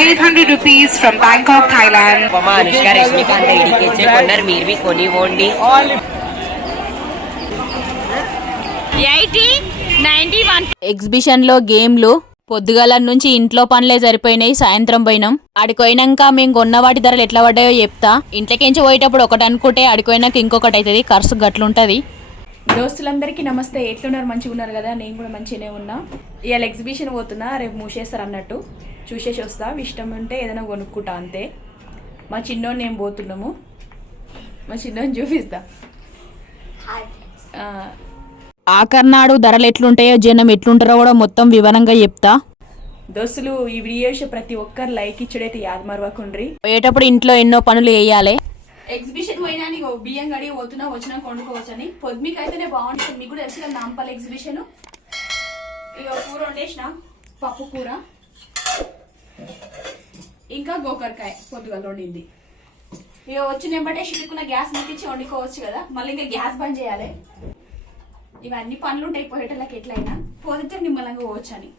500 rupees from Bangkok, Thailand. ఎగ్జిబిషన్లో గేమ్లు పొద్దుగాల నుంచి ఇంట్లో పనులే సరిపోయినాయి సాయంత్రం పోయినాం. అడిపోయినాక మేము కొన్న వాటి ధరలు ఎట్లా పడ్డాయో చెప్తా. ఇంట్లోకించి పోయేటప్పుడు ఒకటి అనుకుంటే అడిపోయినాక ఇంకొకటి అవుతుంది ఖర్చు గట్లుంటది. దోస్తులందరికీ నమస్తే ఎట్లున్నారు? మంచిగా ఉన్నారు కదా? నేను కూడా మంచిగానే ఉన్నా. ఇవాళ ఎగ్జిబిషన్ పోతున్నా రేపు మూసేస్తారు అన్నట్టు. చూసేసి వస్తా. ఇష్టం ఉంటే ఏదైనా కొనుక్కుంటా అంతే. మా చిన్నోని నేను పోతున్నాము? మా చిన్నోని చూపిస్తా. ఆ, ఆఖరినాడు ధరలు ఎట్లుంటాయో జనం ఎట్లుంటారో కూడా మొత్తం వివరంగా చెప్తా. దోస్తులు ఈ వీడియో ప్రతి ఒక్కరు లైక్ ఇచ్చుడైతే యాద మరవకుండ్రి. పోయేటప్పుడు ఇంట్లో ఎన్నో పనులు వేయాలి ఎగ్జిబిషన్ పోయినా నీకు బియ్యం గడిగి పోతున్నా వచ్చినా కొండుకోవచ్చని పొద్దుమికి అయితేనే బాగుంటుంది. మీకు కూడా తెలుసు కదా నాంపల్లి ఎగ్జిబిషన్ ఇక కూర వండేసిన? పప్పు కూర. ఇంకా గోకరకాయ పొద్దుగా వండింది ఇక వచ్చిన వెంబటే షిట్టుకున్న గ్యాస్ ముట్టించి వండుకోవచ్చు కదా. మళ్ళీ ఇంకా గ్యాస్ బంద్ చేయాలి. ఇవన్నీ పనులు ఉంటాయి పోయేటోళ్ళకి ఎట్లయినా. పోతే నిమ్మలంగా పోవచ్చు అని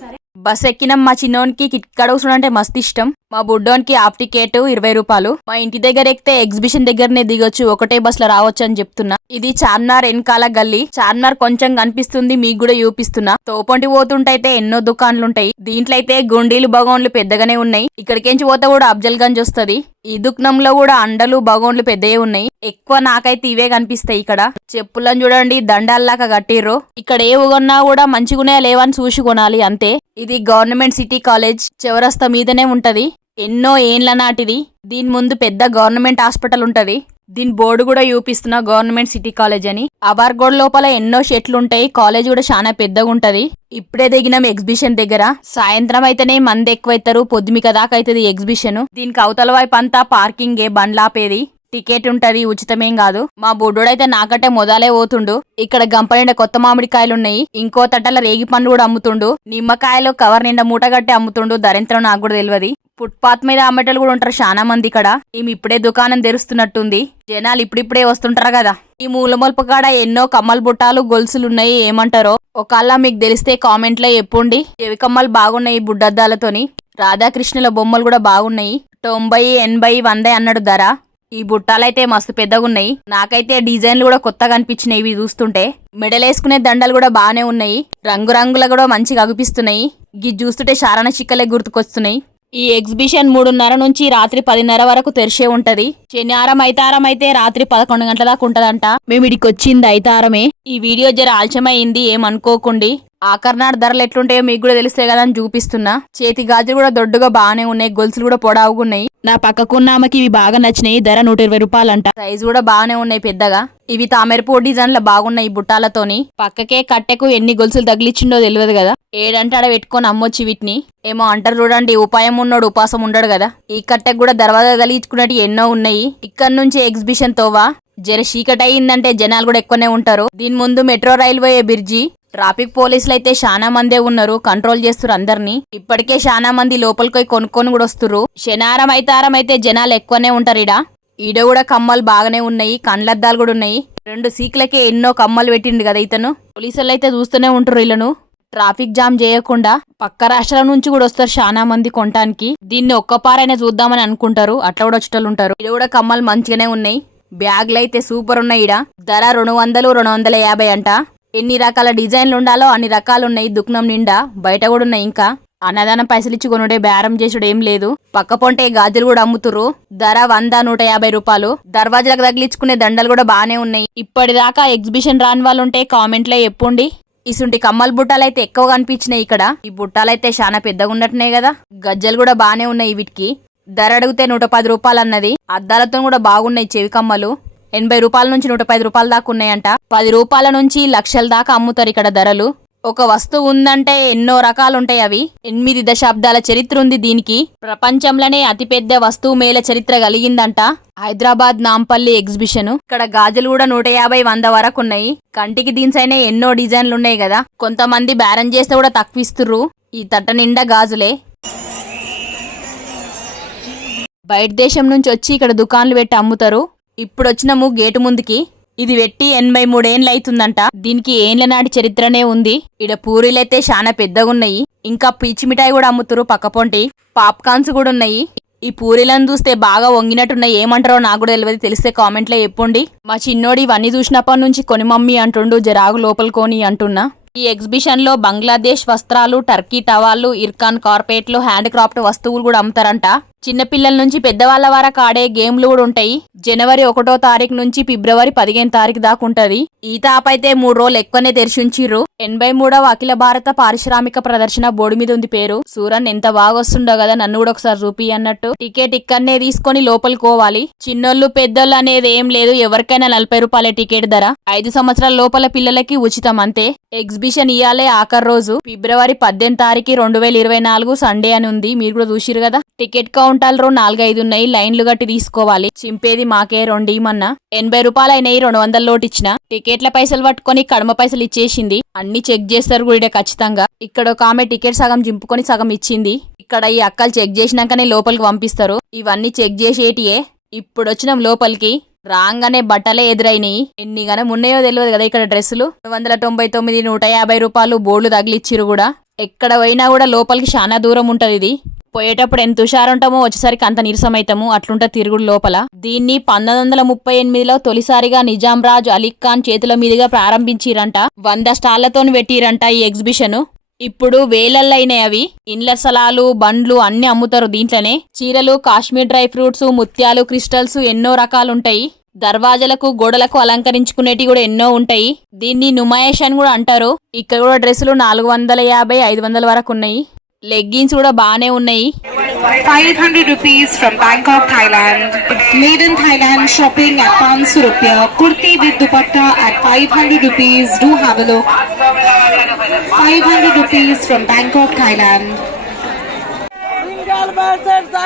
సరే. బస్ ఎక్కినాం మా చిన్నోనికి కిట్కాడ అంటే మస్తు ఇష్టం. మా బుడ్డోన్కి ఆఫ్ టికెట్ ఇరవై రూపాయలు. మా ఇంటి దగ్గర ఎక్కితే ఎగ్జిబిషన్ దగ్గరనే దిగొచ్చు. ఒకటే బస్లో రావచ్చు అని చెప్తున్నా. ఇది చార్మినార్ వెనకాల గల్లీ. చార్మినార్ కొంచెం కనిపిస్తుంది మీకు కూడా చూపిస్తున్నా. తోపంటి పోతుంటైతే ఎన్నో దుకాన్లు ఉంటాయి దీంట్లో అయితే గుండీలు బగోన్లు పెద్దగానే ఉన్నాయి. ఇక్కడికేంచి పోతే కూడా అఫ్జల్ గంజ్ వస్తుంది. ఈ దుకాణంలో కూడా అండలు బగోన్లు పెద్దవి ఉన్నాయి. ఎక్కువ నాకైతే ఇవే కనిపిస్తాయి ఇక్కడ. చెప్పులను చూడండి దండాల్లాగా కట్టిర్రు. ఇక్కడ ఏ కొన్నా కూడా మంచిగునే లేవని చూసి కొనాలి అంతే. ఇది గవర్నమెంట్ సిటీ కాలేజ్. చివరస్తా మీదనే ఉంటది. ఎన్నో ఏండ్ల నాటిది. దీని ముందు పెద్ద గవర్నమెంట్ హాస్పిటల్ ఉంటది. దీని బోర్డు కూడా చూపిస్తున్నా గవర్నమెంట్ సిటీ కాలేజ్ అని. అబార్గోడ్ లోపల ఎన్నో షెట్లు ఉంటాయి కాలేజ్ కూడా చాలా పెద్దగా ఉంటది ఇప్పుడే దిగినాం ఎగ్జిబిషన్ దగ్గర. సాయంత్రం అయితేనే మంది ఎక్కువైతారు. పొద్దుమిక దాకా అవుతుంది ఎగ్జిబిషన్. దీనికి అవతల వైపు అంతా పార్కింగే బండ్లాపేది. టికెట్ ఉంటది ఉచితమేం కాదు. మా బుడ్డోడైతే నాకంటే మొదలే పోతుండు. ఇక్కడ గంప నిండా కొత్త మామిడికాయలు ఉన్నాయి ఇంకో తట్టల రేగి పండ్లు కూడా అమ్ముతుండు. నిమ్మకాయలు కవర్ నిండా మూటగట్టి అమ్ముతుండు ధరించడం నాకు కూడా తెలియదు ఫుట్పాత్ మీద అమ్మేటోళ్ళు కూడా ఉంటారు చాలా మంది ఇక్కడ. ఈమె ఇప్పుడే దుకాణం తెరుస్తున్నట్టుంది. జనాలు ఇప్పుడిప్పుడే వస్తుంటారు కదా. ఈ మూలమొల్పు కాడ ఎన్నో కమ్మల బుట్టాలు గొలుసులు ఉన్నాయి ఏమంటారో? ఒకళ్ళ మీకు తెలిస్తే కామెంట్లో చెప్పుండి. చెవి కమ్మలు బాగున్నాయి బుడ్డద్దాలతోని? రాధాకృష్ణుల బొమ్మలు కూడా బాగున్నాయి. తొంభై ఎనభై వంద అన్నాడు ధర. ఈ బుట్టాలైతే మస్తు పెద్దగున్నాయి. నాకైతే డిజైన్లు కూడా కొత్తగా అనిపించినాయి ఇవి చూస్తుంటే. మెడలేసుకునే దండలు కూడా బాగానే ఉన్నాయి. రంగురంగులు కూడా మంచిగా అగుపిస్తున్నాయి. గి చూస్తుంటే శారణ చిక్కలే గుర్తుకొస్తున్నాయి. ఈ ఎగ్జిబిషన్ మూడున్నర నుంచి రాత్రి పదిన్నర వరకు తెరిచే ఉంటది. శనివారం ఐతారం అయితే రాత్రి పదకొండు గంటల దాకా ఉంటదంట. మేము ఇడికి వచ్చింది ఐతారమే. ఈ వీడియో జర ఆలస్యమైంది ఏమనుకోకుండి. ఆకర్నాడు ధరలు ఎట్లుంటాయో మీకు కూడా తెలుస్తాయి కదా అని చూపిస్తున్నా. చేతి గాజులు కూడా దొడ్డుగా బాగానే ఉన్నాయి. గొలుసులు కూడా పొడవుగా ఉన్నాయి. నా పక్కకున్న ఆమెకి ఇవి బాగా నచ్చినాయి. ధర నూట ఇరవై రూపాయలంట. సైజు కూడా బాగానే ఉన్నాయి పెద్దగా. ఇవి తామెరపూ డిజైన్ల బాగున్నాయి బుట్టాలతోని. పక్కకే కట్టెకు ఎన్ని గొలుసులు తగిలిచ్చిండో తెలియదు కదా. ఏడంటే ఆడ పెట్టుకొని అమ్మొచ్చి వీటిని. ఏమో అంటారు చూడండి ఉపాయం ఉన్నాడు ఉపాసం ఉండడు కదా. ఈ కట్టెకు కూడా దర్వాజా తగిలించుకున్నట్టు ఎన్నో ఉన్నాయి. ఇక్కడ నుంచి ఎగ్జిబిషన్ తోవా? జర చీకటి అయిందంటే జనాలు కూడా ఎక్కువనే ఉంటారు. దీని ముందు మెట్రో రైల్వే బ్రిడ్జి ట్రాఫిక్ పోలీసులు అయితే చాలా మందే ఉన్నారు కంట్రోల్ చేస్తున్నారు అందరినీ. ఇప్పటికే చాలా మంది లోపలికి కొనుక్కొని కూడా వస్తున్నారు శనారం అయితారం అయితే జనాలు ఎక్కువనే ఉంటారు ఈడ. ఈడ కూడా కమ్మలు బాగానే ఉన్నాయి కండ్లద్దాలు కూడా ఉన్నాయి. రెండు సీక్లకే ఎన్నో కమ్మలు పెట్టిండు కదా ఇతను. పోలీసులు అయితే చూస్తూనే ఉంటారు వీళ్ళను ట్రాఫిక్ జామ్ చేయకుండా పక్క రాష్ట్రాల నుంచి కూడా వస్తారు చాలా మంది కొనటానికి. దీన్ని ఒక్కపారైనా చూద్దామని అనుకుంటారు అట్లా కూడా వచ్చేటోళ్ళు ఉంటారు. ఇది కూడా కమ్మలు మంచిగానే ఉన్నాయి. బ్యాగ్లు అయితే సూపర్ ఉన్నాయి ఈడ ధర రెండు వందలు రెండు వందల యాభై అంట. ఎన్ని రకాల డిజైన్లు ఉండాలో అన్ని రకాలు ఉన్నాయి దుఃఖనం నిండా. బయట కూడా ఉన్నాయి ఇంకా. అన్నదానం పైసలు ఇచ్చి కొనుడే బేరం చేసుడు ఏం లేదు. పక్క పొంటే గాజులు కూడా అమ్ముతురు ధర వంద నూట యాభై రూపాయలు. దర్వాజలకు తగిలించుకునే దండలు కూడా బాగానే ఉన్నాయి. ఇప్పటిదాకా ఎగ్జిబిషన్ రాని వాళ్ళు ఉంటే కామెంట్లో ఎప్పుండి ఇసుంటి కమ్మల బుట్టాలైతే ఎక్కువ కనిపించినాయి ఇక్కడ. ఈ బుట్టాలైతే చాలా పెద్దగా ఉన్నట్టున్నాయి కదా. గజ్జలు కూడా బాగానే ఉన్నాయి వీటికి. ధర అడిగితే నూట పది రూపాయలు అన్నది అద్దాలతో కూడా బాగున్నాయి చెవి కమ్మలు. ఎనభై రూపాయల నుంచి నూట పది రూపాయల దాకా ఉన్నాయంట. పది రూపాయల నుంచి లక్షల దాకా అమ్ముతారు ఇక్కడ ధరలు. ఒక వస్తువు ఉందంటే ఎన్నో రకాలు ఉంటాయి అవి. ఎనిమిది దశాబ్దాల చరిత్ర ఉంది దీనికి. ప్రపంచంలోనే అతిపెద్ద వస్తువు మేళ చరిత్ర కలిగిందంట హైదరాబాద్ నాంపల్లి ఎగ్జిబిషన్. ఇక్కడ గాజులు కూడా నూట యాభై వంద వరకు ఉన్నాయి. కంటికి దీనిసైనా ఎన్నో డిజైన్లు ఉన్నాయి కదా. కొంతమంది బేరం చేస్తే కూడా తక్కువ ఇస్తుర్రు ఈ తట్ట నిండా గాజులే. బయట దేశం నుంచి వచ్చి ఇక్కడ దుకాన్లు పెట్టి అమ్ముతారు. ఇప్పుడు వచ్చినాము గేటు ముందుకి ఇది పెట్టి ఎనభై మూడేండ్లు అవుతుందంట దీనికి ఏండ్ల నాటి చరిత్రనే ఉంది. ఇడ పూరీలైతే చాలా పెద్దగున్నాయి. ఇంకా పీచి మిఠాయి కూడా అమ్ముతారు పక్కపొంటి. పాప్కార్న్స్ కూడా ఉన్నాయి ఈ పూరీలను చూస్తే బాగా వంగినట్టున్నాయి. ఏమంటారో నాకు కూడా తెలియదు తెలిస్తే కామెంట్లో చెప్పండి మా చిన్నోడు ఇవన్నీ చూసినప్పటి నుంచి కొని మమ్మీ అంటుండు జరాగు లోపల కొని అంటున్నా. ఈ ఎగ్జిబిషన్లో బంగ్లాదేశ్ వస్త్రాలు టర్కీ టవాళ్ళు ఇర్కాన్ కార్పెట్లు హ్యాండ్ క్రాఫ్ట్ వస్తువులు కూడా అమ్ముతారంట. చిన్నపిల్లల నుంచి పెద్దవాళ్ళ వరకు ఆడే గేమ్లు కూడా ఉంటాయి. జనవరి ఒకటో తారీఖు నుంచి ఫిబ్రవరి పదిహేను తారీఖు దాకా ఉంటది. ఈ తాప్ అయితే మూడు రోజులు ఎక్కువనే తెరిచి ఉంచిర్రు ఎనభై మూడవ అఖిల భారత పారిశ్రామిక ప్రదర్శన బోర్డు మీద ఉంది పేరు. సూరన్ ఎంత బాగా వస్తుండో కదా నన్ను కూడా ఒకసారి చూపి అన్నట్టు. టికెట్ ఇక్కడనే తీసుకొని లోపలికి పోవాలి. చిన్నోళ్ళు పెద్దోళ్ళు అనేది ఏం లేదు. ఎవరికైనా నలభై రూపాయల టికెట్ ధర. ఐదు సంవత్సరాల లోపల పిల్లలకి ఉచితం అంతే. ఎగ్జిబిషన్ ఇయాలే ఆఖరి రోజు. ఫిబ్రవరి పద్దెనిమిది తారీఖు రెండు వేల ఇరవై నాలుగు సండే అని ఉంది. మీరు కూడా చూసిరు కదా. టికెట్ కౌంటర్లు నాలుగైదు ఉన్నాయి లైన్లు గట్టి తీసుకోవాలి. చింపేది మాకే రెండు ఇమన్నా ఎనభై రూపాయలు అయినాయి రెండు వందల లోటు ఇచ్చిన టికెట్ల పైసలు పట్టుకొని కడమ పైసలు ఇచ్చేసింది. అన్ని చెక్ చేస్తారు గుడిడే ఖచ్చితంగా. ఇక్కడ ఒక ఆమె టికెట్ సగం చింపుకొని సగం ఇచ్చింది. ఇక్కడ ఈ అక్కలు చెక్ చేసినాకనే లోపలికి పంపిస్తారు. ఇవన్నీ చెక్ చేసేటియే. ఇప్పుడు వచ్చినాం లోపలికి. రాగానే బట్టలే ఎదురైనాయి. ఎన్ని గనం ఉన్నాయో తెలియదు కదా ఇక్కడ డ్రెస్సులు? రెండు వందల తొంభై తొమ్మిది నూట యాభై రూపాయలు బోర్డు తగిలిచ్చిరు కూడా. ఎక్కడ పోయినా కూడా లోపలికి చాలా దూరం ఉంటది ఇది పోయేటప్పుడు ఎంత హుషారుంటామో వచ్చేసరికి అంత నీరసమైతాము. అట్లుంటే తిరుగుడు లోపల. దీన్ని పంతొమ్మిది వందల ముప్పై ఎనిమిదిలో తొలిసారిగా నిజాం రాజ్ అలీ ఖాన్ చేతుల మీదుగా ప్రారంభించిరంట. వంద స్టాళ్ళతో పెట్టిరంట ఈ ఎగ్జిబిషన్. ఇప్పుడు వేలల్లైనాయి అవి. ఇండ్ల స్థలాలు బండ్లు అన్ని అమ్ముతారు దీంట్లోనే. చీరలు కాశ్మీర్ డ్రై ఫ్రూట్స్ ముత్యాలు క్రిస్టల్స్ ఎన్నో రకాలుంటాయి. దర్వాజలకు గోడలకు అలంకరించుకునేటి కూడా ఎన్నో ఉంటాయి. దీన్ని నుమాయేష్ అని కూడా అంటారు. ఇక్కడ కూడా డ్రెస్సులు నాలుగు వందల యాభై ఐదు వందల వరకు ఉన్నాయి. లెగ్గిన్స్ కూడా బాగానే ఉన్నాయి. 500 rupees from Bangkok, Thailand. Made in Thailand shopping at 500 rupiah. Kurti with dupatta at 500 rupees. Do have a look. 500 rupees from Bangkok, Thailand. Single message, I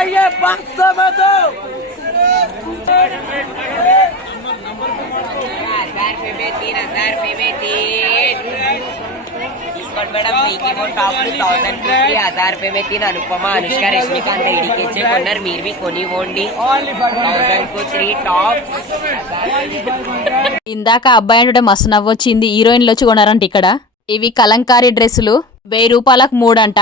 discount madam వెయ్యికి వన్ టాప్ థౌసండ్ ఫిఫ్టీ హజార్ రూపాయ में तीन अनुपमा अनुष्का रश्मिकांत ఇడికెచ్చే కొన్నారు మీరు మీ కొనివ్వండి thousand కు three tops ఇందాక అబ్బాయి అంటే మస్తు నవ్వొచ్చింది హీరోయిన్లు వచ్చి కొనారంట ఇక్కడ ఇవి కలంకారీ డ్రెస్సులు వెయ్యి రూపాయలకు మూడంట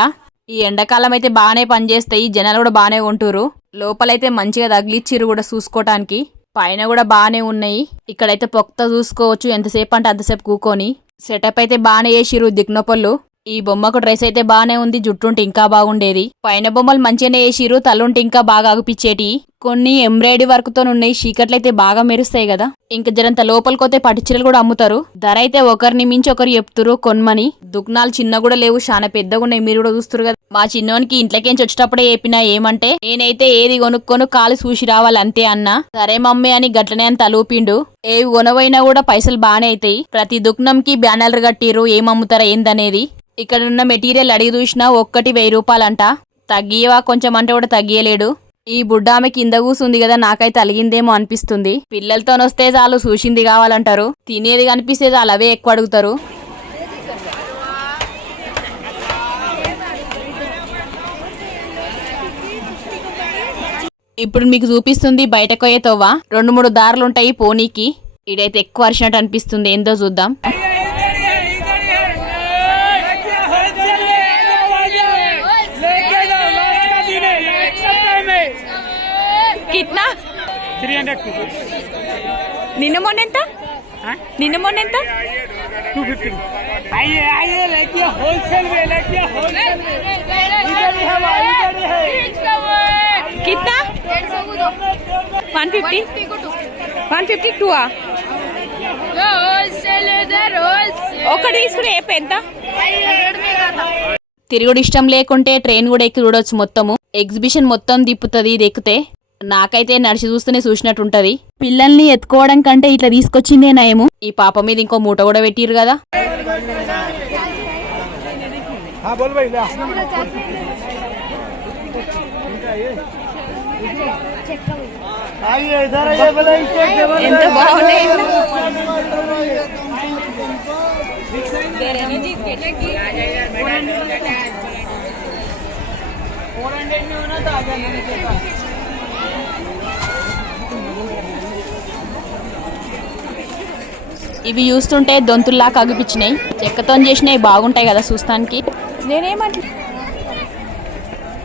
ఈ ఎండాకాలం అయితే బాగానే పనిచేస్తాయి జనాలు కూడా బాగానే కొంటురు లోపలైతే మంచిగా తగిలిచ్చిర్రు కూడా చూసుకోవటానికి పైన కూడా బాగానే ఉన్నాయి ఇక్కడైతే పొక్త చూసుకోవచ్చు ఎంతసేపు అంటే అంతసేపు కూకొని సెటప్ అయితే బాగానే చేసిరు దిగ్నొపళ్ళు ఈ బొమ్మకు డ్రెస్ అయితే బాగానే ఉంది జుట్టుంటే ఇంకా బాగుండేది. పైన బొమ్మలు మంచిగానే వేసిరు తలుంటే ఇంకా బాగా అగుపిచ్చేటి కొన్ని ఎంబ్రాయిడరీ వర్క్తో ఉన్నాయి. చీకట్లు అయితే బాగా మెరుస్తాయి కదా. ఇంకా జరంత లోపలికొతే పట్టుచీరలు కూడా అమ్ముతారు. ధర అయితే ఒకరిని మించి ఒకరు చెప్తురు కొన్మని. దుగ్నాలు చిన్న కూడా లేవు చాలా పెద్దగా ఉన్నాయి. మీరు కూడా చూస్తారు కదా. మా చిన్నోనికి ఇంట్లోకేంచి వచ్చేటప్పుడే చెప్పినా ఏమంటే నేనైతే ఏది కొనుక్కొని కాలు చూసి రావాలి అంతే అన్నా. సరే మమ్మీ అని గట్లనే అని తలూపిండు ఏవి కొనవైనా కూడా పైసలు బాగానే అవుతాయి ప్రతి దుగ్నంకి బ్యానర్లు కట్టిర్రు ఏం ఏందనేది. ఇక్కడ ఉన్న మెటీరియల్ అడిగి చూసినా ఒక్కటి వెయ్యి రూపాయలంట. తగ్గియవా కొంచెం అంటే కూడా తగ్గియలేడు. ఈ బుడ్డ ఆమె కింద కూసుంది కదా నాకైతే అలిగిందేమో అనిపిస్తుంది. పిల్లలతో వస్తే చాలు చూసింది కావాలంటారు. తినేది కనిపిస్తే చాలు అవే ఎక్కువ అడుగుతారు. ఇప్పుడు మీకు చూపిస్తుంది బయటకు పోయే తవ్వ. రెండు మూడు దారులు ఉంటాయి పోనీకి. ఇడైతే ఎక్కువ అరిచినట్టు అనిపిస్తుంది. ఏందో చూద్దాం. కిట్నా? త్రీ హండ్రెడ్ నిన్న మొన్న ఎంత నిన్న మొన్న ఎంత two fifty కిట్నా? One fifty one fifty two ఒకటి తీసుకుని ఏ పెద్ద తిరుగుడు ఇష్టం లేకుంటే ట్రైన్ కూడా ఎక్కి చూడొచ్చు మొత్తము. ఎగ్జిబిషన్ మొత్తం తిప్పుతుంది ఇది ఎక్కితే. నాకైతే నడిచి చూస్తూనే చూసినట్టుంటది. పిల్లల్ని ఎత్తుకోవడం కంటే ఇట్లా తీసుకొచ్చిందే నయము. ఈ పాప మీద ఇంకో మూట కూడా పెట్టిరు కదా. ఎంత బాగున్నాయి ఇవి చూస్తుంటే దొంతుల్లా కగిపించినాయి చెక్కతో చేసినవి బాగుంటాయి కదా చూస్తానికి. నేనేమంటే?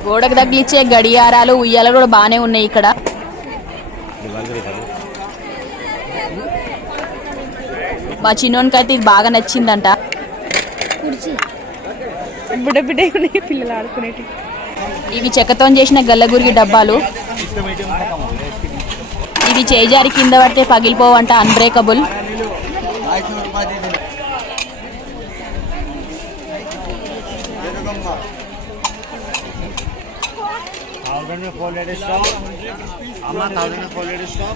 గోడకు తగిలిచ్చే గడియారాలు ఉయ్యాలు కూడా బాగానే ఉన్నాయి ఇక్కడ. మా చిన్నోనికి అయితే ఇది బాగా నచ్చిందంట. బిడ్డ బిడ్డ ఉన్నాయి పిల్లలు ఆడుకునేటి ఇవి చెక్కతో చేసిన గల్లగురిగి డబ్బాలు. ఇవి చేజారి కింద పడితే పగిలిపోవంట అన్బ్రేకబుల్ থাউজেন্ডের ফোর লেটের স্টক আমার থাউজেন্ডের ফোর লেটের স্টক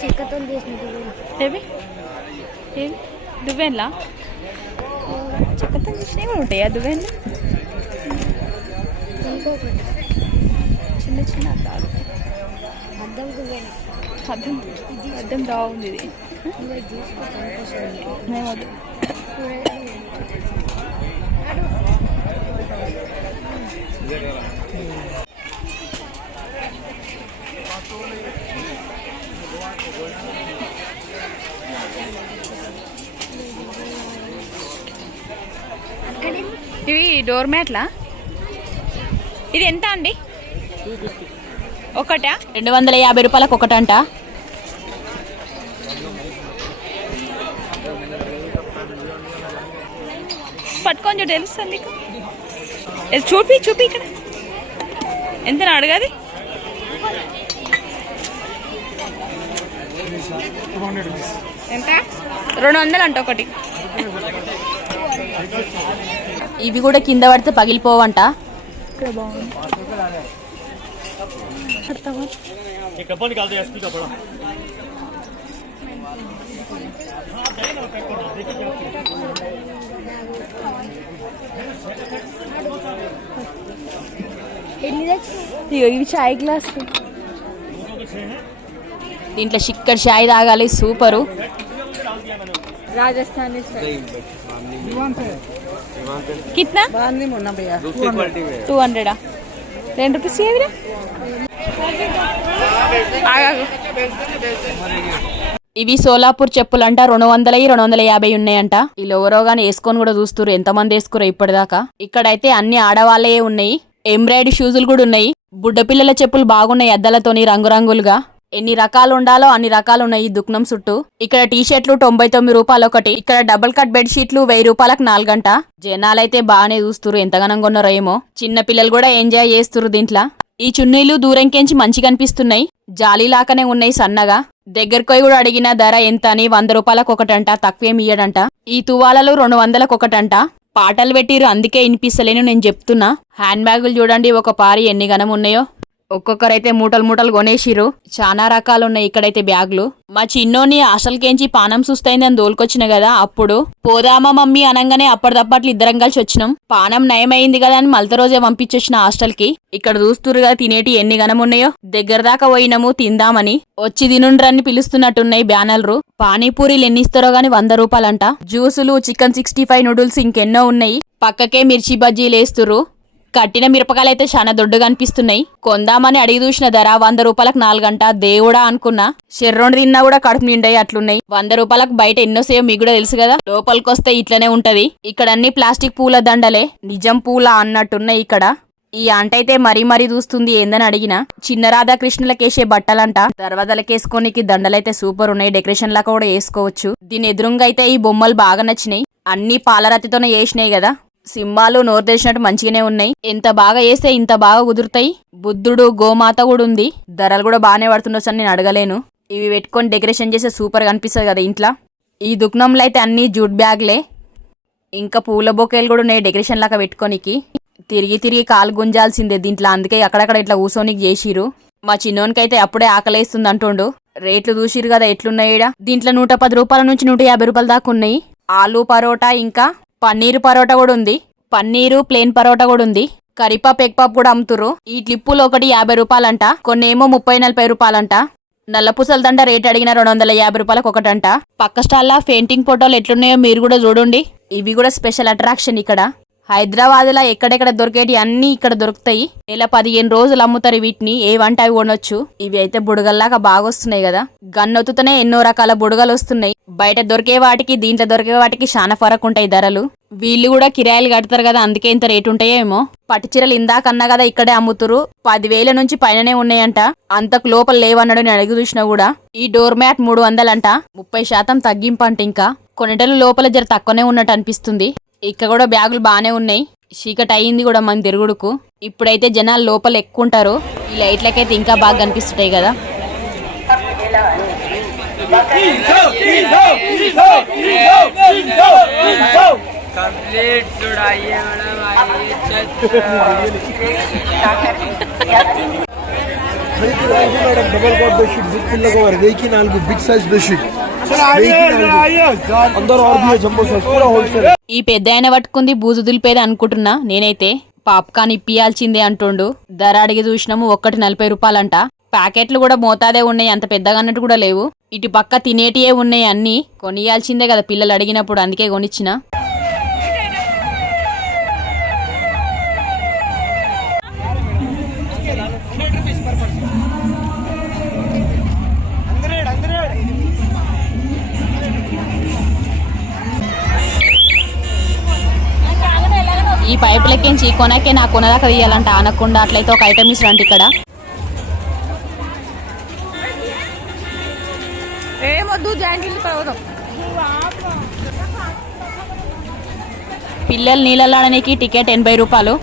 ಚಿಕ್ಕ ತಂದು ಎಷ್ಟು ದುಬೆ ಇಲ್ಲ చెక్కతో చేసినవి కూడా ఉంటాయా దువ్వెన్లు ఇంకొకటి చిన్న చిన్న అద్దాలు అద్దంకు అద్దం అద్దం బాగుంది ఇది ఇంకా చూసుకో కనిపిస్తుంది మేము వద్దు. ఇవి డోర్ మ్యాట్లా? ఇది ఎంత అండి? ఒకటా? రెండు వందల యాభై రూపాయలకు ఒకటంట. పట్టుకొని చూడు తెలుస్తుంది నీకు చూపి చూపి ఇక్కడ. ఎంత అడగది? ఎంత? రెండు వందలు అంట ఒకటి. ఇవి కూడా కింద పడితే పగిలిపోవంట. ఇవి చాయ్ గ్లాస్. దీంట్లో చిక్కడి చాయ్ తాగాలి సూపరు. రాజస్థానీ कितना టూ హండ్రెడా టెన్ రూపీస్ ఏదిరా ఆగాగు ఇవి సోలాపూర్ చెప్పులంట రెండు వందల రెండు వందల యాభై ఉన్నాయంట వీళ్ళు ఎవరో గాని వేసుకొని కూడా చూస్తురు ఎంతమంది వేసుకురో ఇప్పటిదాకా ఇక్కడైతే అన్ని ఆడవాళ్ళే ఉన్నాయి ఎంబ్రాయిడరీ షూజులు కూడా ఉన్నాయి బుడ్డ పిల్లల చెప్పులు బాగున్నాయి అద్దాలతోని రంగురంగులుగా ఎన్ని రకాలు ఉండాలో అన్ని రకాలు ఉన్నాయి ఈ దుక్నం చుట్టూ. ఇక్కడ టీ షర్ట్లు తొంభై తొమ్మిది రూపాయలు ఒకటి. ఇక్కడ డబుల్ కట్ బెడ్ షీట్లు వెయ్యి రూపాయలకు నాలుగంట. జనాలైతే బాగానే చూస్తురు ఎంతగానం కొన్నారో ఏమో. చిన్న పిల్లలు కూడా ఎంజాయ్ చేస్తురు దీంట్లో. ఈ చున్నీలు దూరంకెంచి మంచిగా అనిపిస్తున్నాయి. జాలీలాకనే ఉన్నాయి సన్నగా. దగ్గరకోయి కూడా అడిగిన ధర ఎంత అని వంద రూపాయలకు ఒకటంట తక్కువేం ఇయ్యడంట. ఈ తువాలలు రెండు వందలకు ఒకటంట. పాటలు పెట్టిరు అందుకే వినిపిస్తలేను నేను చెప్తున్నా. హ్యాండ్ బ్యాగులు చూడండి ఒక పారి ఎన్ని గనం ఉన్నాయో. ఒక్కొక్కరైతే మూటలు మూటలు కొనేసిరు చాలా రకాలు ఉన్నాయి ఇక్కడైతే బ్యాగులు. మా చిన్నోని అసలుకేంచి పానం సుస్తైందని దోలుకొచ్చిన కదా అప్పుడు పోదామా మమ్మీ అనగానే అప్పటిదప్పట్లు ఇద్దరం కలిసి వచ్చినాం. పానం నయమైంది కదా అని మలత రోజే పంపించొచ్చిన హాస్టల్కి ఇక్కడ చూస్తురుగా తినేటి ఎన్ని గనమున్నాయో దగ్గర దాకా పోయినాము తిందామని. వచ్చి తినుండ్రని పిలుస్తున్నట్టున్నాయి బ్యానర్లు. పానీపూరీలు ఎన్ని ఇస్తారో గాని వంద రూపాయలంట. జ్యూసులు చికెన్ సిక్స్టీ ఫైవ్ నూడిల్స్ ఇంకెన్నో ఉన్నాయి. పక్కకే మిర్చి బజ్జీలు వేస్తురు కట్టిన మిరపకాయలు అయితే చాలా దొడ్డుగా అనిపిస్తున్నాయి. కొందామని అడిగి చూసిన ధర వంద రూపాయలకు నాలుగంట దేవుడా అనుకున్నా. షెర్రోని తిన్నా కూడా కడుపు నిండాయి అట్లున్నాయి. వంద రూపాయలకు బయట ఎన్నో సేవ్ మీకు కూడా తెలుసు కదా? లోపలికి వస్తే ఇట్లనే ఉంటది. ఇక్కడ అన్ని ప్లాస్టిక్ పూల దండలే. నిజం పూల అన్నట్టున్నాయి ఇక్కడ. ఈ అంట అయితే మరీ మరీ చూస్తుంది ఏందని అడిగిన. చిన్న రాధాకృష్ణులకేసే బట్టలంట. దర్వాజలకేసుకోనికి దండలైతే సూపర్ ఉన్నాయి. డెకరేషన్ లాగా కూడా వేసుకోవచ్చు. దీని ఎదురుగా అయితే ఈ బొమ్మలు బాగా నచ్చినాయి. అన్ని పాలరాతితోనే వేసినాయి కదా? సింహాలు నోరు తెరిచినట్టు మంచిగానే ఉన్నాయి. ఎంత బాగా వేస్తే ఇంత బాగా కుదురుతాయి. బుద్ధుడు గోమాత కూడా ఉంది. ధరలు కూడా బాగానే పడుతుండొచ్చు అని నేను అడగలేను. ఇవి పెట్టుకొని డెకరేషన్ చేస్తే సూపర్గా అనిపిస్తుంది కదా ఇంట్లో. ఈ దుకాణంలో అయితే అన్ని జూట్ బ్యాగ్లే. ఇంకా పూల బొకేలు కూడా ఉన్నాయి డెకరేషన్ లాగా పెట్టుకోనికి. తిరిగి తిరిగి కాలు గుంజాల్సిందే దీంట్లో. అందుకే అక్కడక్కడ ఇట్లా కూర్చోనికి చేసిరు మా చిన్నోనికైతే అప్పుడే ఆకలేస్తుంది అంటుండు. రేట్లు చూసిరు కదా ఎట్లున్నాయి దీంట్లో నూట పది రూపాయల నుంచి నూట యాభై రూపాయల దాకా ఉన్నాయి. ఆలు పరోటా ఇంకా పన్నీరు పరోటా కూడా ఉంది. పన్నీరు ప్లేన్ పరోటా కూడా ఉంది. కరిపాప్ ఎగ్ పాప్ కూడా అమ్ముతురు ఈ క్లిప్పులు ఒకటి యాభై రూపాయలంట. కొన్ని ఏమో ముప్పై నలభై రూపాయలంట. నల్లపూసల దండ రేట్ అడిగిన రెండు వందల యాభై రూపాయలకు ఒకటంట. పక్క స్టాల్లో పెయింటింగ్ ఫోటోలు ఎట్లున్నాయో మీరు కూడా చూడండి. ఇవి కూడా స్పెషల్ అట్రాక్షన్ ఇక్కడ. హైదరాబాద్లో ఎక్కడెక్కడ దొరికేటి అన్ని ఇక్కడ దొరుకుతాయి. నెల పదిహేను రోజులు అమ్ముతారు వీటిని. ఏవంటే అవి కొనొచ్చు. ఇవి అయితే బుడగల్లాగా బాగా వస్తున్నాయి కదా. గన్నొత్తుతూనే ఎన్నో రకాల బుడగలు వస్తున్నాయి. బయట దొరికే వాటికి దీంట్లో దొరికే వాటికి చాలా ఫరక్ ఉంటాయి ధరలు. వీళ్ళు కూడా కిరాయిలు కడతారు కదా అందుకే ఇంత రేటు ఉంటాయేమో పట్టు చీరలు ఇందాకన్నా కదా ఇక్కడే అమ్ముతురు. పదివేల నుంచి పైననే ఉన్నాయంట. అంతకు లోపల లేవన్నాడు నేను అడిగి చూసినా కూడా. ఈ డోర్ మ్యాట్ మూడు వందలంట. ముప్పై శాతం తగ్గింపు అంట ఇంకా. కొన్నిటలు లోపల జర తక్కువనే ఉన్నట్టు అనిపిస్తుంది. ఇక్కడ కూడా బ్యాగులు బాగానే ఉన్నాయి. చీకటి అయింది కూడా మన తిరుగుడుకు. ఇప్పుడైతే జనాలు లోపల ఎక్కువ ఉంటారు. ఈ లైట్లకైతే ఇంకా బాగా కనిపిస్తుంటాయి కదా. డబల్ కాట్ బెడ్షీట్ బిగ్ పిల్లగా వారు వెయ్యి నాలుగు బిగ్ సైజ్ బెడ్షీట్ అందరూ ఆర్బీఐ జంబో సైజ్ కూడా హోల్సేల్ ఈ పెద్ద ఆయన పట్టుకుంది బూజు దులిపేది అనుకుంటున్నా. నేనైతే పాప్కార్న్ ఇప్పియాల్సిందే అంటుండు. ధర అడిగి చూసినాము ఒక్కటి నలభై రూపాయలంట. ప్యాకెట్లు కూడా మోతాదే ఉన్నాయి అంత పెద్దగా అన్నట్టు కూడా లేవు. ఇటు పక్క తినేటియే ఉన్నాయి అన్ని. కొనియాల్సిందే కదా పిల్లలు అడిగినప్పుడు అందుకే కొనిచ్చిన. ఈ లెక్కించి కొనకే నా కొనదాకా తీయాలంట. ఆనకుండా అట్లయితే ఒక ఐటమ్ ఇస్తారంట ఇక్కడ. పిల్లలు నీళ్ళలో ఆడడానికి టికెట్ ఎనభై రూపాయలు.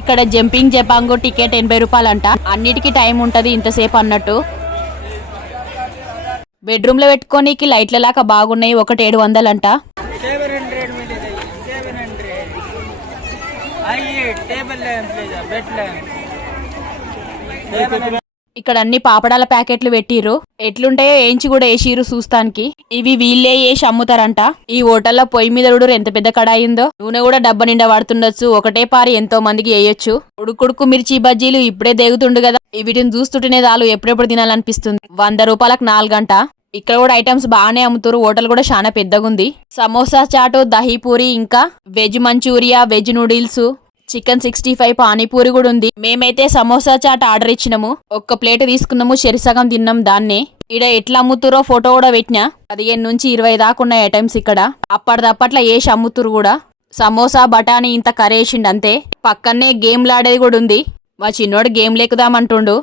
ఇక్కడ జంపింగ్ జపాంగు టికెట్ ఎనభై రూపాయలు అంట అన్నిటికీ టైం ఉంటది ఇంతసేపు అన్నట్టు. బెడ్రూమ్లో పెట్టుకోనికి లైట్ల లాగా బాగున్నాయి ఒకటి ఏడు వందలంట. ఇక్కడ అన్ని పాపడాల ప్యాకెట్లు పెట్టిర్రు. ఎట్లుంటాయో ఏంచి కూడా వేసిర్రు చూస్తానికి. ఇవి వీళ్ళే వేసి అమ్ముతారంట. ఈ హోటల్లో పొయ్యి మీద ఉడురు ఎంత పెద్ద కడాయిందో నూనె కూడా డబ్బ నిండా వాడుతుండొచ్చు. ఒకటే పారి ఎంతో మందికి వేయొచ్చు. ఉడుకుడుకు మిర్చి బజ్జీలు ఇప్పుడే దేగుతుండు కదా. వీటిని చూస్తుంటేనే చాలు ఎప్పుడెప్పుడు తినాలనిపిస్తుంది. వంద రూపాయలకు నాలుగంట. ఇక్కడ కూడా ఐటమ్స్ బాగానే అమ్ముతారు హోటల్ కూడా చాలా పెద్దగుంది. సమోసా చాటు దహీపూరి ఇంకా veg manchuria veg noodles. Chicken sixty five pani puri కూడా ఉంది. మేమైతే సమోసా చాట్ ఆర్డర్ ఇచ్చినాము. ఒక్క ప్లేట్ తీసుకున్నాము చెరిసగం తిన్నాం దాన్నే. ఈడ ఎట్లా అమ్ముతురో ఫోటో కూడా పెట్టినా. పదిహేను నుంచి ఇరవై దాకా ఉన్నాయి ఐటమ్స్ ఇక్కడ. అప్పటిదప్పట్లో వేసి అమ్ముతురు కూడా. సమోసా బఠానీ ఇంత కరేసిండు అంతే. పక్కనే గేమ్లాడేది కూడా ఉంది. మా చిన్నోడు గేమ్ లేకుదామంటుండు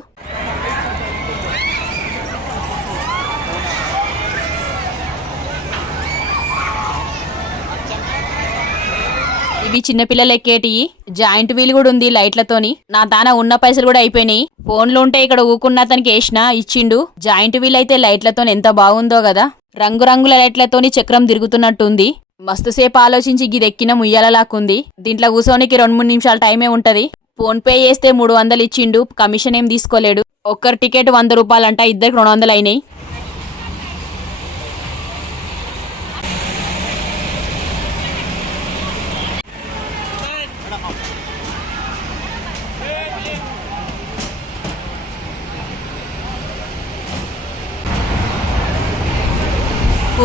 ఇవి చిన్నపిల్లలు ఎక్కేటివి జాయింట్ వీల్ కూడా ఉంది లైట్లతోని. నా తాన ఉన్న పైసలు కూడా అయిపోయినాయి. ఫోన్లు ఉంటే ఇక్కడ ఊకున్న అతనికి వేసిన ఇచ్చిండు. జాయింట్ వీల్ అయితే లైట్లతో ఎంత బాగుందో కదా రంగురంగుల లైట్లతోని చక్రం తిరుగుతున్నట్టుంది. మస్తుసేపు ఆలోచించి గిది ఎక్కిన ముయ్యాలలాకుంది దీంట్లో కూర్చోనికి రెండు మూడు నిమిషాల టైమే ఉంటది. ఫోన్ పే చేస్తే మూడు వందలు ఇచ్చిండు. కమిషన్ ఏం తీసుకోలేడు. ఒక్కరి టికెట్ వంద రూపాయలంట ఇద్దరికి రెండు వందలు అయినాయి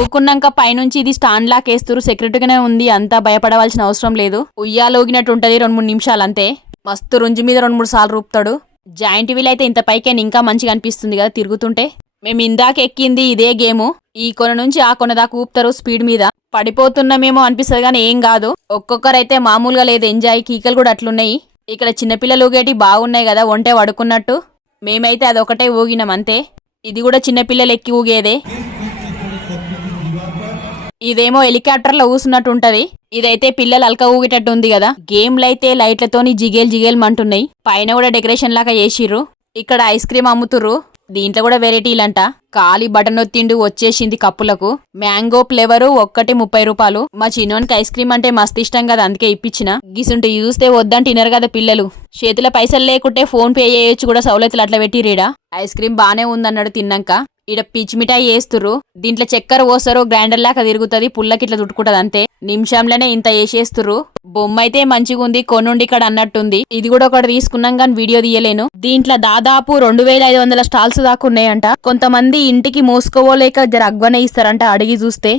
ఊకున్నాక పైనుంచి ఇది స్టాండ్ లాకేస్తురు సెక్యూరిటీగానే ఉంది. అంతా భయపడవలసిన అవసరం లేదు. ఉయ్యాలోగినట్టు ఉంటుంది రెండు మూడు నిమిషాలు అంతే మస్తు రుంజు మీద రెండు మూడు సార్లు రూపుతాడు. జాయింట్ వీల్ అయితే ఇంత పైకైనా ఇంకా మంచిగా అనిపిస్తుంది కదా తిరుగుతుంటే. మేము ఇందాక ఎక్కింది ఇదే గేము. ఈ కొన నుంచి ఆ కొన దాకా ఊపుతారు స్పీడ్ మీద. పడిపోతున్నామేమో అనిపిస్తుంది కానీ ఏం కాదు. ఒక్కొక్కరైతే మామూలుగా లేదు. ఎంజాయ్ కీకలు కూడా అట్లున్నాయి. ఇక్కడ చిన్నపిల్లలు ఊగేటి బాగున్నాయి కదా. ఒంటే పడుకున్నట్టు మేమైతే అదొకటే ఊగినాం అంతే. ఇది కూడా చిన్నపిల్లలు ఎక్కి ఊగేదే. ఇదేమో హెలికాప్టర్లో ఊసున్నట్టు ఉంటది. ఇదైతే పిల్లలు అల్క ఊగేటట్టు ఉంది కదా. గేమ్లు అయితే లైట్లతోని జిగేల్ జిగేల్ మంటున్నాయి. పైన కూడా డెకరేషన్ లాగా చేసిర్రు. ఇక్కడ ఐస్ క్రీమ్ అమ్ముతుర్రు. దీంట్లో కూడా వెరైటీలంట. ఖాళీ బటన్ ఒత్తిండు వచ్చేసింది కప్పులకు. మ్యాంగో ఫ్లేవర్ ఒక్కటి ముప్పై రూపాయలు. మా చిన్నోనికి ఐస్ క్రీమ్ అంటే మస్తు ఇష్టం కదా అందుకే ఇప్పించిన. గిసుంటి చూస్తే వద్దని తినరు కదా పిల్లలు. చేతిలో పైసలు లేకుంటే ఫోన్ పే చేయొచ్చు కూడా సౌలతులు అట్లా పెట్టి రీడా ఐస్ క్రీమ్ బానే ఉందన్నాడు తిన్నాక. ఈడ పిచ్చి మిఠాయి వేస్తురు దీంట్లో చక్కెర పోస్తారు గ్రైండర్ లాగా తిరుగుతుంది పుల్లకి ఇట్లా చుట్టుకుంటది అంతే. నిమిషంలోనే ఇంత వేసేస్తురు బొమ్మ అయితే మంచిగా ఉంది కొనుండి ఇక్కడ అన్నట్టుంది. ఇది కూడా ఒకటి తీసుకున్నాం కానీ వీడియో తీయలేను. దీంట్లో దాదాపు రెండు వేల ఐదు వందల స్టాల్స్ దాకా ఉన్నాయంట. కొంతమంది ఇంటికి మోసుకోవలేక జర అగ్వనే ఇస్తారంట అడిగి చూస్తే.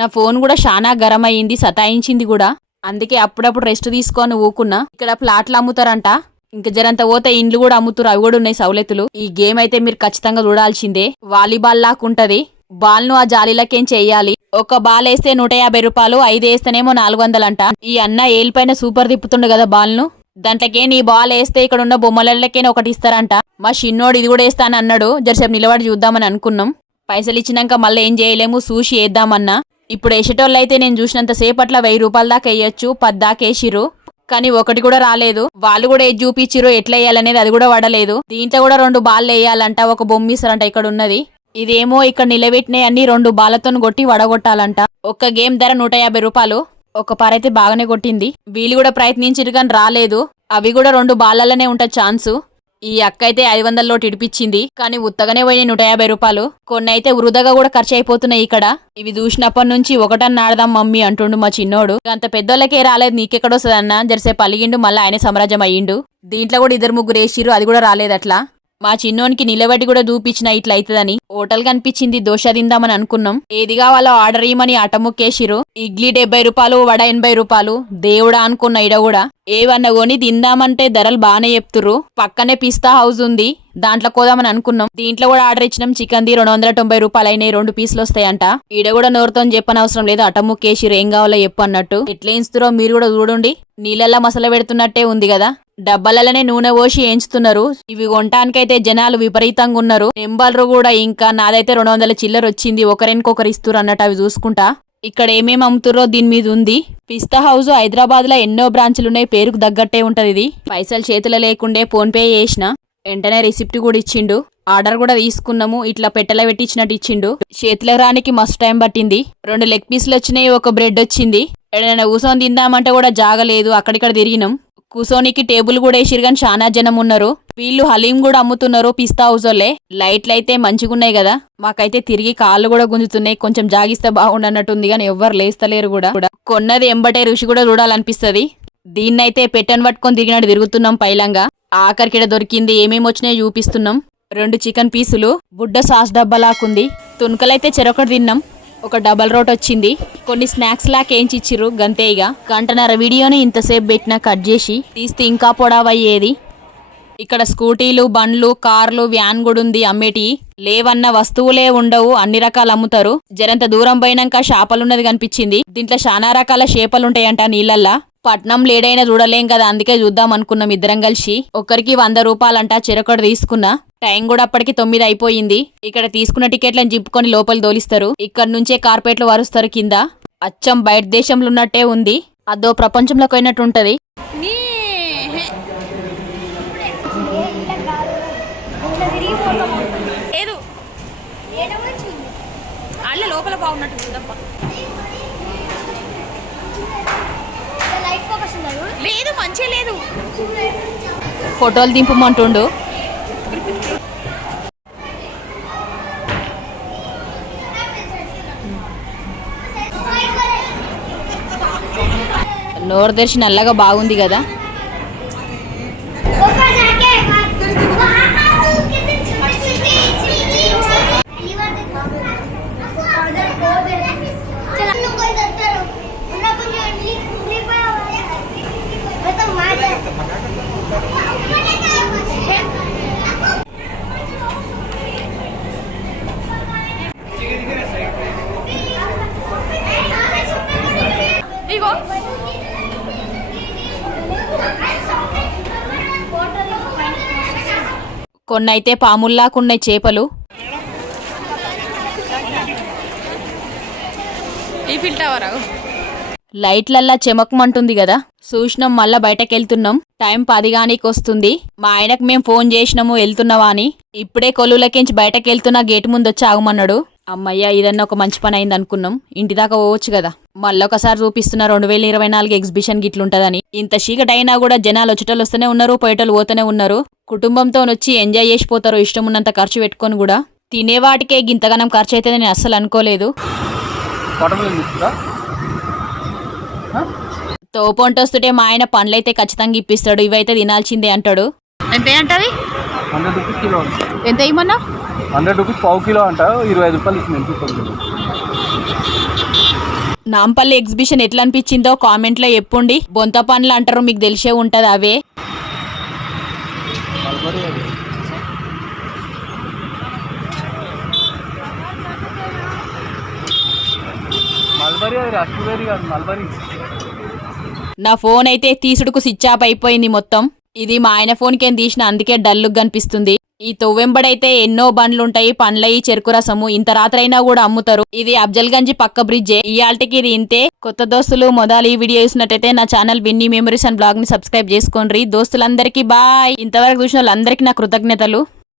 నా ఫోన్ కూడా చాలా గరం అయింది సతాయించింది కూడా. అందుకే అప్పుడప్పుడు రెస్ట్ తీసుకొని ఊకున్నా. ఇక్కడ ప్లాట్లు అమ్ముతారంట. ఇంకా జరంత పోతే ఇండ్లు కూడా అమ్ముతారు అవి కూడా ఉన్నాయి సౌలతులు ఈ గేమ్ అయితే మీరు ఖచ్చితంగా చూడాల్సిందే. వాలీబాల్ లాకుంటది బాల్ను ఆ జాలీలకేం చేయాలి? ఒక బాల్ వేస్తే నూట యాభై రూపాయలు ఐదు వేస్తేనేమో నాలుగు వందలంట. ఈ అన్న ఏలిపైన సూపర్ తిప్పుతుండు కదా బాల్ను దాంట్లోకే నీ బాల్ వేస్తే ఇక్కడ ఉన్న బొమ్మలకే ఒకటి ఇస్తారంట. మా షిన్నోడు ఇది కూడా వేస్తాను అన్నాడు. జరసేపు నిలబడి చూద్దామని అనుకున్నాం. పైసలు ఇచ్చినాక మళ్ళీ ఏం చేయలేము చూసి వేద్దామన్నా. ఇప్పుడు వేసేటోళ్ళు అయితే నేను చూసినంత సేపట్ల వెయ్యి రూపాయల దాకా వేయొచ్చు పది దాకా కానీ ఒకటి కూడా రాలేదు. వాళ్ళు కూడా ఏది చూపించిర్రు ఎట్లా వేయాలనేది అది కూడా పడలేదు దీంట్లో కూడా రెండు బాల్ వేయాలంట ఒక బొమ్మ ఇస్తారంట ఇక్కడ ఉన్నది. ఇదేమో ఇక్కడ నిలబెట్టినాయి అన్ని రెండు బాలతో కొట్టి వడగొట్టాలంట. ఒక్క గేమ్ ధర నూట యాభై రూపాయలు. ఒక పార అయితే బాగానే కొట్టింది. వీళ్ళు కూడా ప్రయత్నించారు కానీ రాలేదు. అవి కూడా రెండు బాలల్లనే ఉంటా ఛాన్సు. ఈ అక్క అయితే ఐదు వందల ఇడిపించింది. కానీ ఉత్తగానే పోయినాయి నూట యాభై రూపాయలు. కొన్ని అయితే వృధాగా కూడా ఖర్చు అయిపోతున్నాయి ఇక్కడ. ఇవి చూసినప్పటి నుంచి ఒకటన్న ఆడదాం మమ్మీ అంటుండు మా చిన్నోడు. అంత పెద్దోళ్ళకే రాలేదు నీకెక్కడొస్తుందన్న జరిసే పలిగిండు మళ్ళీ ఆయన సామ్రాజ్యం అయ్యిండు. దీంట్లో కూడా ఇద్దరు ముగ్గురు వేసిర్రు అది కూడా రాలేదు అట్లా మా చిన్నోనికి నిలబడి కూడా చూపించిన ఇట్లా అవుతుందని హోటల్ కనిపించింది దోశ తిందామని అనుకున్నాం. ఏది కావాలో ఆర్డర్ ఇయ్యమని అటముక్కేసిరు ఇడ్లీ డెబ్బై రూపాయలు వడ ఎనభై రూపాయలు దేవుడా అనుకున్న ఇడ కూడా. ఏవన్నా కొని తిందామంటే ధరలు బాగానే చెప్తుర్రు. పక్కనే పిస్తా హౌస్ ఉంది దాంట్లో కోదామని అనుకున్నాం. దీంట్లో కూడా ఆర్డర్ ఇచ్చినాం చికెన్ ది రెండు వందల తొంభై రూపాయలు అయినాయి రెండు పీసులు వస్తాయంట. ఈడ కూడా నోరుతో చెప్పనవసరం లేదు అటముక్కేసిరు ఏం కావాలో చెప్పు అన్నట్టు ఎట్లా ఇస్తురో మీరు కూడా చూడండి. నీళ్ళల్లో మసాలా పెడుతున్నట్టే ఉంది కదా. డబ్బాలలోనే నూనె పోసి వేయించుతున్నారు ఇవి కొనటానికైతే జనాలు విపరీతంగా ఉన్నారు. నెంబర్లు కూడా ఇంకా నాదైతే రెండు వందల చిల్లర వచ్చింది. ఒకరికొకరు ఇస్తారు అన్నట్టు అవి చూసుకుంటా. ఇక్కడ ఏమేమి అమ్ముతుర్రో దీని మీద ఉంది. పిస్తా హౌస్ హైదరాబాద్లో ఎన్నో బ్రాంచులు ఉన్నాయి. పేరుకు తగ్గట్టే ఉంటది ఇది. పైసలు చేతిలో లేకుండే ఫోన్ పే చేసిన. వెంటనే రిసిప్ట్ కూడా ఇచ్చిండు. ఆర్డర్ కూడా తీసుకున్నాము. ఇట్లా పెట్టెలో పెట్టించినట్టు ఇచ్చిండు. చేతిలో రానికి మస్తు టైం పట్టింది. రెండు లెగ్ పీసులు వచ్చినాయి. ఒక బ్రెడ్ వచ్చింది. ఏదైనా కూర్చొని తిందామంటే కూడా జాగలేదు. అక్కడిక్కడ తిరిగినాం. కూసోనికి టేబుల్ కూడా వేసిరు కానీ చాలా జనం ఉన్నారు. వీళ్ళు హలీం కూడా అమ్ముతున్నారు పిస్తా హౌజోలే లైట్లు అయితే మంచిగున్నాయి కదా. మాకైతే తిరిగి కాళ్ళు కూడా గుంజుతున్నాయి. కొంచెం జాగిస్తే బాగుండన్నట్టుంది కానీ ఎవ్వరు లేస్తలేరు కూడా. కూడా. కొన్నది ఎంబటే రుచి కూడా చూడాలనిపిస్తది. దీన్నైతే పెట్టని పట్టుకొని తిరిగినట్టు తిరుగుతున్నాం పైలంగా. ఆఖరికిడ దొరికింది ఏమేమి వచ్చినాయో చూపిస్తున్నాం. రెండు చికెన్ పీసులు బుడ్డ సాస్ డబ్బాలాకుంది తుణుకలైతే చెరొకటి తిన్నాం. ఒక డబల్ రోట్ వచ్చింది. కొన్ని స్నాక్స్ లాగా ఏంచి ఇచ్చిర్రు గంతే ఇక గంటన్నర వీడియోని ఇంతసేపు పెట్టినా కట్ చేసి తీస్తే ఇంకా పొడవయ్యేది ఇక్కడ స్కూటీలు బండ్లు కార్లు వ్యాన్ కూడా ఉంది అమ్మేటి. లేవన్న వస్తువులే ఉండవు అన్ని రకాలు అమ్ముతారు. జరంత దూరం పోయినాక చేపలున్నది కనిపించింది. దీంట్లో చాలా రకాల చేపలు ఉంటాయంట నీళ్ళల్లా. పట్నం లేడైనా చూడలేం కదా అందుకే చూద్దాం అనుకున్నాం ఇద్దరం కలిసి. ఒక్కరికి వంద రూపాయలంట చెరొకటి తీసుకున్నా. టైం కూడా అప్పటికి తొమ్మిది అయిపోయింది. ఇక్కడ తీసుకున్న టికెట్లను జింపుకొని లోపల దోలిస్తారు. ఇక్కడ నుంచే కార్పెట్లు వరుస్తారు కింద. అచ్చం బయట దేశంలో ఉన్నట్టే ఉంది. అదో ప్రపంచంలోకి పోయినట్టు ఉంటది. లోపల బాగున్నట్టు చూద్దాం లైట్ ఫోకస్ ఉన్నారు లేదు లేదు ఫోటోలు దింపమంటుండు. నోరు తెరిచి నల్లగా బాగుంది కదా. కొన్నైతే పాముల్లాకున్నాయి చేపలు. లైట్లల్లా చెమకమంటుంది కదా చూసినాం మళ్ళా బయటకెళ్తున్నాం. టైం పదిగానికి వస్తుంది మా ఆయనకు మేము ఫోన్ చేసినాము వెళ్తున్నావా అని. ఇప్పుడే కొలువులకించి బయటకెళ్తున్నా గేటు ముందు వచ్చి ఆగమన్నాడు. అమ్మయ్య ఇదన్నా ఒక మంచి పని అయింది అనుకున్నాం ఇంటి దాకా పోవచ్చు కదా మళ్ళొకసారి చూపిస్తున్న రెండు వేల ఇరవై నాలుగు ఎగ్జిబిషన్ గిట్లుంటదని. ఇంత చీకటి అయినా కూడా జనాలు వచ్చేటోళ్ళు వస్తూనే ఉన్నారు పోయేటోళ్ళు పోతూనే ఉన్నారు. కుటుంబంతో వచ్చి ఎంజాయ్ చేసిపోతారు ఇష్టం ఉన్నంత ఖర్చు పెట్టుకొని కూడా తినేవాటికే గింతగానం ఖర్చు అయితే నేను అస్సలు అనుకోలేదు. తోపొంటొస్తుంటే మా ఆయన పండ్లైతే ఖచ్చితంగా ఇప్పిస్తాడు ఇవైతే తినాల్సిందే అంటాడు. ఎంత అంటది హండ్రెడ్ రూపీస్ కిలో ఎంత ఇమ్మన్నా హండ్రెడ్ రూపీస్ పావు కిలో అంట ఇరవై ఐదు రూపాయలు ఇచ్చింది ఎంత నాంపల్లి ఎగ్జిబిషన్ ఎట్లా అనిపించిందో కామెంట్లో చెప్పండి. బొంత పనులు అంటారు మీకు తెలిసే ఉంటది అవే. నా ఫోన్ అయితే తీసుడుకు స్విచ్ ఆఫ్ అయిపోయింది మొత్తం. ఇది మా ఆయన ఫోన్ కింద తీసిన అందుకే డల్లుగా కనిపిస్తుంది ఈ తొవ్వెంబడైతే ఎన్నో బండ్లు ఉంటాయి పండ్లయి చెరుకు రసము ఇంత రాత్రైనా కూడా అమ్ముతారు. ఇది అబ్జల్ గంజ్ పక్క బ్రిడ్జే. ఇయాల్టికి ఇది ఇంతే. కొత్త దోస్తులు మొదలు ఈ వీడియో చూసినట్టయితే నా ఛానల్ విన్నీ మెమరీస్ అండ్ బ్లాగ్ని సబ్స్క్రైబ్ చేసుకోండి. దోస్తులందరికీ బాయ్. ఇంతవరకు చూసిన వాళ్ళందరికీ నా కృతజ్ఞతలు.